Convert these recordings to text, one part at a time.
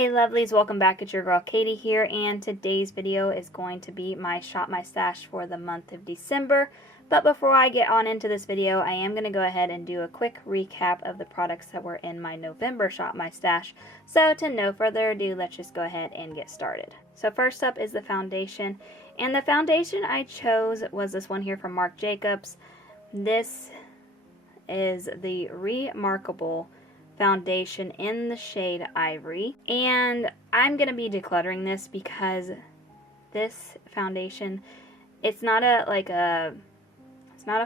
Hey lovelies, welcome back. It's your girl Katie here, and today's video is going to be my Shop My Stash for the month of December. But before I get on into this video, I am going to go ahead and do a quick recap of the products that were in my November Shop My Stash. So to no further ado, let's just go ahead and get started. So first up is the foundation, and the foundation I chose was this one here from Marc Jacobs. This is the Remarkable foundation in the shade Ivory, and I'm gonna be decluttering this because this foundation, it's not a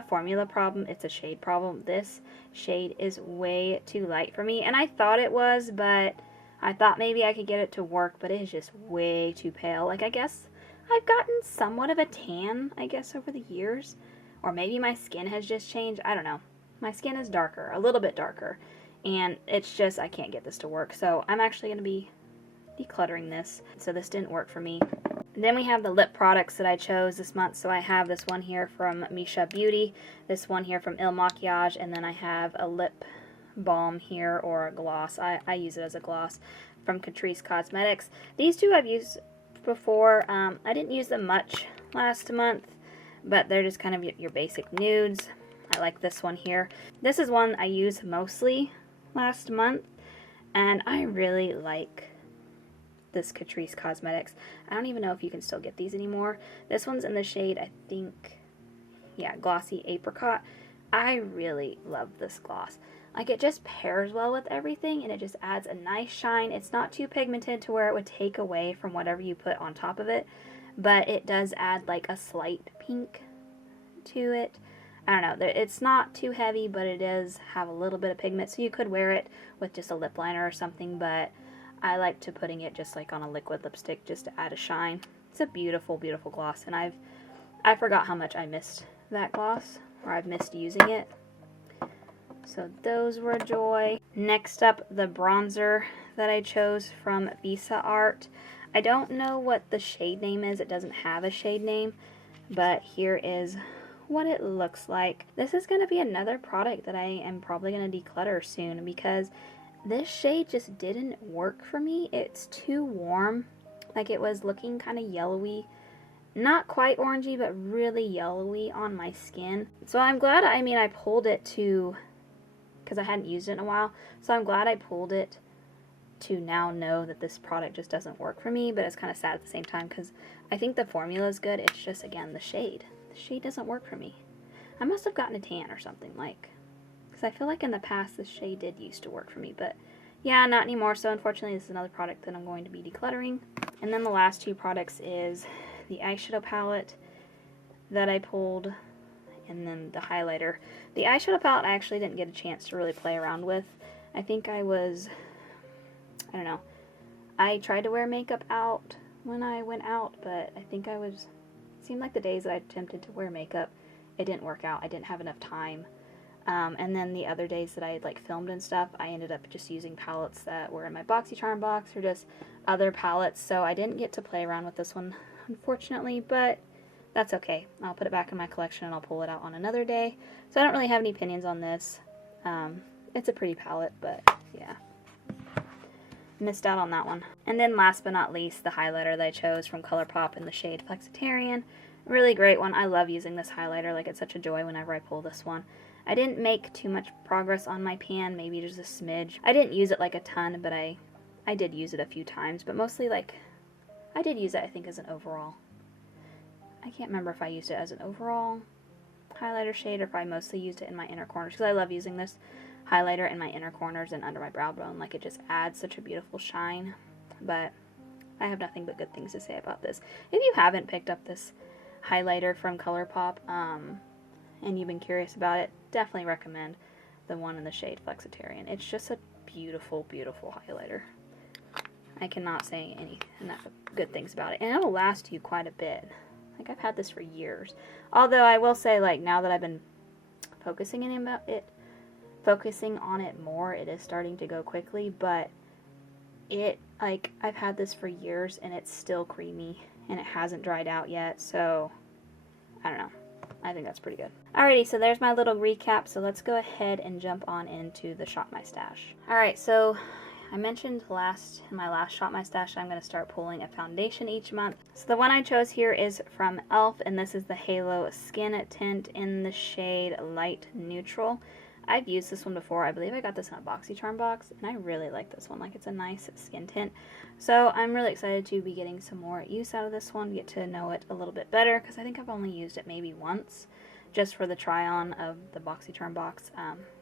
formula problem, it's a shade problem. This shade is way too light for me, and I thought it was, but I thought maybe I could get it to work, but it is just way too pale. Like, I guess I've gotten somewhat of a tan, I guess, over the years, or maybe my skin has just changed. I don't know. My skin is darker, a little bit darker, and it's just, I can't get this to work. So I'm actually going to be decluttering this. So this didn't work for me. And then we have the lip products that I chose this month. So I have this one here from Misha Beauty, this one here from Il Makiage, and then I have a lip balm here, or a gloss. I use it as a gloss, from Catrice Cosmetics. These two I've used before. I didn't use them much last month, but they're just kind of your basic nudes. I like this one here. This is one I use mostly last month, and I really like this Catrice Cosmetics. I don't even know if you can still get these anymore. This one's in the shade, I think, yeah, Glossy Apricot. I really love this gloss. Like, it just pairs well with everything, and it just adds a nice shine. It's not too pigmented to where it would take away from whatever you put on top of it, but it does add like a slight pink to it. I don't know, it's not too heavy, but it does have a little bit of pigment, so you could wear it with just a lip liner or something, but I like to putting it just like on a liquid lipstick just to add a shine. It's a beautiful, beautiful gloss, and I forgot how much I missed that gloss, or I've missed using it. So those were a joy. Next up, the bronzer that I chose from Visa Art. I don't know what the shade name is. It doesn't have a shade name, but here is what it looks like. This is going to be another product that I am probably going to declutter soon, because this shade just didn't work for me. It's too warm. Like, it was looking kind of yellowy, not quite orangey, but really yellowy on my skin. So I'm glad, I pulled it to, because I hadn't used it in a while, so I'm glad I pulled it to now know that this product just doesn't work for me. But it's kind of sad at the same time, because I think the formula is good. It's just, again, the shade. The shade doesn't work for me. I must have gotten a tan or something, like, because I feel like in the past this shade did used to work for me, but yeah, not anymore. So unfortunately, this is another product that I'm going to be decluttering. And then the last two products is the eyeshadow palette that I pulled, and then the highlighter. The eyeshadow palette I actually didn't get a chance to really play around with. I think I don't know, I tried to wear makeup out when I went out, but I think it seemed like the days that I attempted to wear makeup, it didn't work out. I didn't have enough time. And then the other days that I had like filmed and stuff, I ended up just using palettes that were in my BoxyCharm box, or just other palettes. So I didn't get to play around with this one, unfortunately, but that's okay. I'll put it back in my collection and I'll pull it out on another day. So I don't really have any opinions on this. It's a pretty palette, but yeah, missed out on that one. And then last but not least, the highlighter that I chose from ColourPop in the shade Flexitarian. Really great one. I love using this highlighter. Like, it's such a joy whenever I pull this one. I didn't make too much progress on my pan, maybe just a smidge. I didn't use it like a ton, but I did use it a few times, but mostly, like, I did use it, I think, as an overall. I can't remember if I used it as an overall highlighter shade, or if I mostly used it in my inner corners, because I love using this highlighter in my inner corners and under my brow bone. Like, it just adds such a beautiful shine. But I have nothing but good things to say about this. If you haven't picked up this highlighter from ColourPop, and you've been curious about it, definitely recommend the one in the shade Flexitarian. It's just a beautiful, beautiful highlighter. I cannot say enough good things about it, and it'll last you quite a bit. Like, I've had this for years. Although I will say, like, now that I've been focusing on it more, it is starting to go quickly, but I've had this for years and it's still creamy and it hasn't dried out yet, so I don't know. I think that's pretty good. Alrighty, so there's my little recap, so let's go ahead and jump on into the Shop My Stash. Alright, so I mentioned in my last Shop My Stash, I'm going to start pulling a foundation each month. So the one I chose here is from e.l.f. and this is the Halo Skin Tint in the shade Light Neutral. I've used this one before. I believe I got this in a BoxyCharm box, and I really like this one. Like, it's a nice skin tint. So I'm really excited to be getting some more use out of this one, get to know it a little bit better, because I think I've only used it maybe once, just for the try-on of the BoxyCharm box.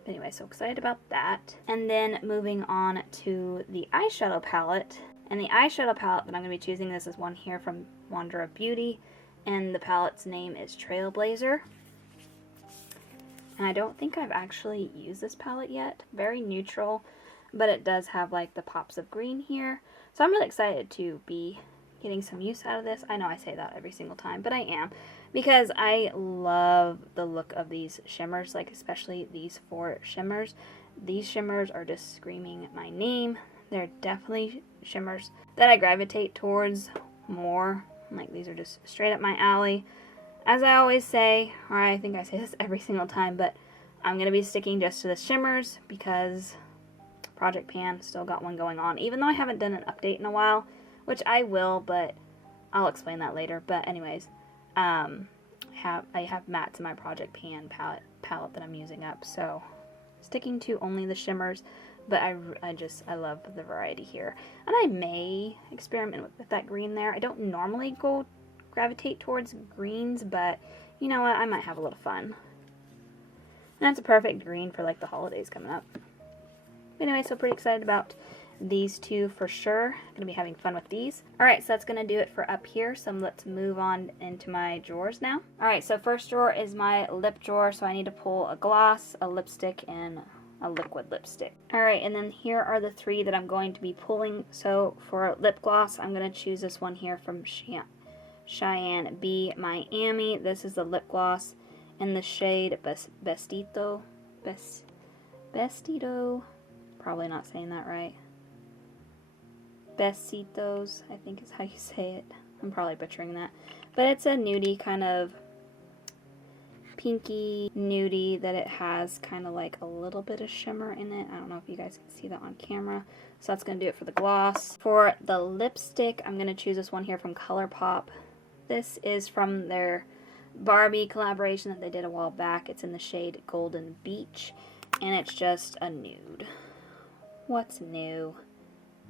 Anyway, so excited about that. And then moving on to the eyeshadow palette. And the eyeshadow palette that I'm going to be choosing, this is one here from Wanderer Beauty, and the palette's name is Trailblazer. And I don't think I've actually used this palette yet. Very neutral, but it does have like the pops of green here. So I'm really excited to be getting some use out of this. I know I say that every single time, but I am, because I love the look of these shimmers, like especially these 4 shimmers. These shimmers are just screaming my name. They're definitely shimmers that I gravitate towards more. Like, these are just straight up my alley. As I always say, or I think I say this every single time, but I'm going to be sticking just to the shimmers because Project Pan still got one going on, even though I haven't done an update in a while, which I will, but I'll explain that later. But anyways, I have mattes in my Project Pan palette that I'm using up, so sticking to only the shimmers, but I love the variety here. And I may experiment with that green there. I don't normally gravitate towards greens, but you know what, I might have a little fun. And that's a perfect green for like the holidays coming up. Anyway, so pretty excited about these 2 for sure. Gonna be having fun with these. Alright, so that's gonna do it for up here. So let's move on into my drawers now. Alright, so first drawer is my lip drawer. So I need to pull a gloss, a lipstick, and a liquid lipstick. Alright, and then here are the 3 that I'm going to be pulling. So for lip gloss, I'm gonna choose this one here from Cheyenne B Miami. This is the lip gloss in the shade Bestito. Probably not saying that right. Besitos, I think is how you say it. I'm probably butchering that. But it's a nudie, kind of pinky nudie that it has kind of like a little bit of shimmer in it. I don't know if you guys can see that on camera. So that's going to do it for the gloss. For the lipstick, I'm going to choose this one here from ColourPop. This is from their Barbie collaboration that they did a while back. It's in the shade Golden Beach, and it's just a nude. What's new?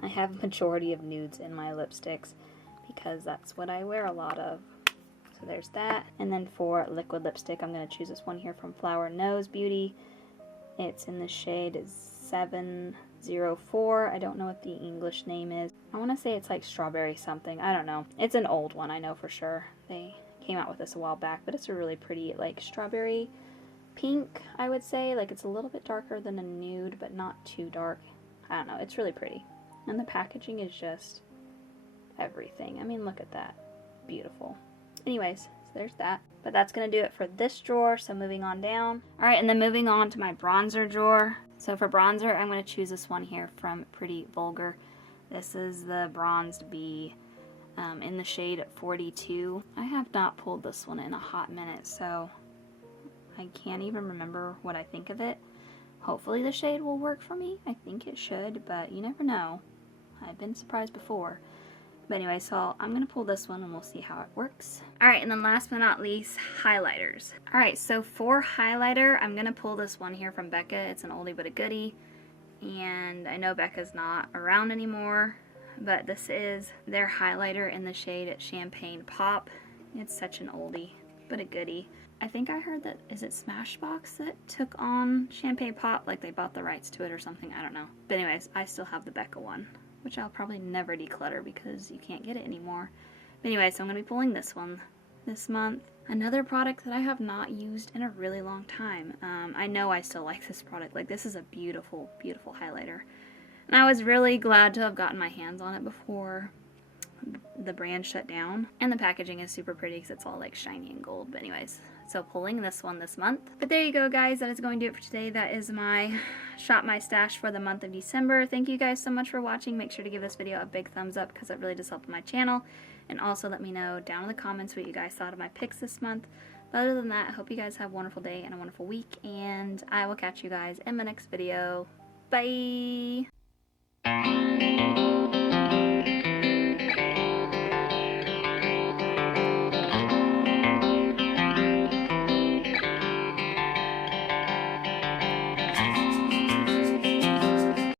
I have a majority of nudes in my lipsticks because that's what I wear a lot of. So there's that. And then for liquid lipstick, I'm going to choose this one here from Flower Nose Beauty. It's in the shade 704. I don't know what the English name is. I want to say it's like strawberry something. I don't know. It's an old one, I know for sure. They came out with this a while back, but it's a really pretty like strawberry pink, I would say. Like, it's a little bit darker than a nude, but not too dark. I don't know. It's really pretty. And the packaging is just everything. I mean, look at that. Beautiful. Anyways, so there's that. But that's going to do it for this drawer, so moving on down. Alright, and then moving on to my bronzer drawer. So for bronzer, I'm going to choose this one here from Pretty Vulgar. This is the Bronzed Bee in the shade 42. I have not pulled this one in a hot minute, so I can't even remember what I think of it. Hopefully the shade will work for me. I think it should, but you never know. I've been surprised before. But anyway, so I'm going to pull this one and we'll see how it works. Alright, and then last but not least, highlighters. Alright, so for highlighter, I'm going to pull this one here from Becca. It's an oldie but a goodie. And I know Becca's not around anymore, but this is their highlighter in the shade Champagne Pop. It's such an oldie but a goodie. I think I heard that, is it Smashbox that took on Champagne Pop? Like they bought the rights to it or something, I don't know. But anyways, I still have the Becca one, which I'll probably never declutter because you can't get it anymore. But anyway, so I'm going to be pulling this one this month. Another product that I have not used in a really long time. I know I still like this product. Like, this is a beautiful, beautiful highlighter. And I was really glad to have gotten my hands on it before the brand shut down. And the packaging is super pretty because it's all like shiny and gold. But anyways, so pulling this one this month. But there you go, guys. That is going to do it for today. That is my Shop My Stash for the month of December. Thank you guys so much for watching. Make sure to give this video a big thumbs up because it really does help my channel. And also let me know down in the comments what you guys thought of my picks this month. But other than that, I hope you guys have a wonderful day and a wonderful week. And I will catch you guys in my next video. Bye!